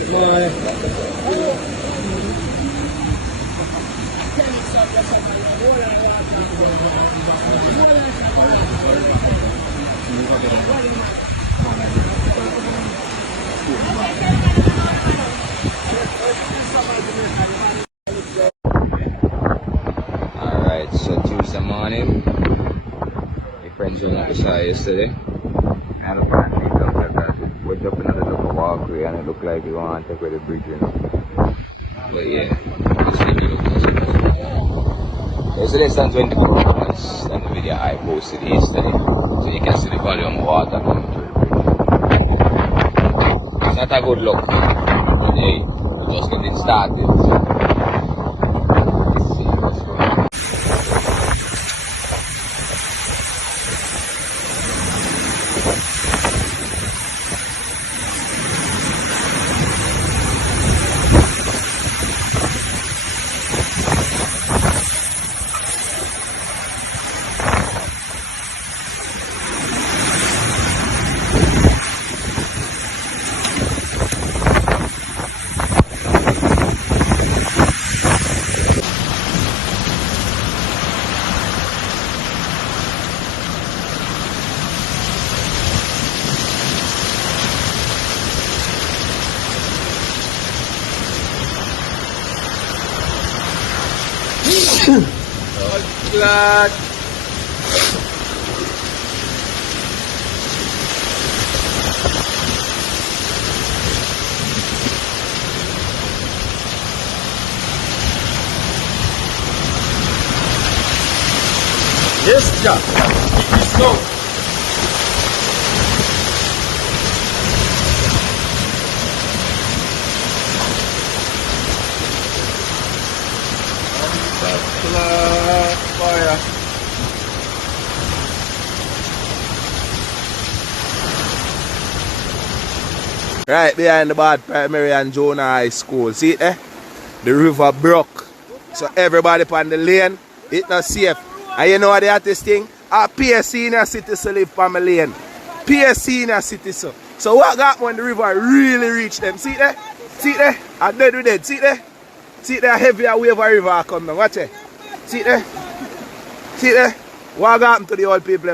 Alright, so Tuesday morning, my friends went up the side yesterday. I don't want to meet up like that. We're jumping on the double walkway and it looked like we want to take away the bridge, you know. But yeah, it's really looking so it's less than 24 hours than the video I posted yesterday. So you can see the volume of water coming through the bridge. It's not a good look. But hey, we're just getting started. Glad. Yes, Jack. It's no. Fire. Right behind the bad primary and Jonah High School. See it there? The river broke. So everybody on the lane, it's not safe. And you know what the hottest thing? A peer senior citizen live on my lane. Peer senior citizen. So what got when the river really reached them? See it there? See it there? I'm dead with dead. See it there? See it there? Heavier wave of river come down. Watch it. See it there? See it there? What happened to the old people?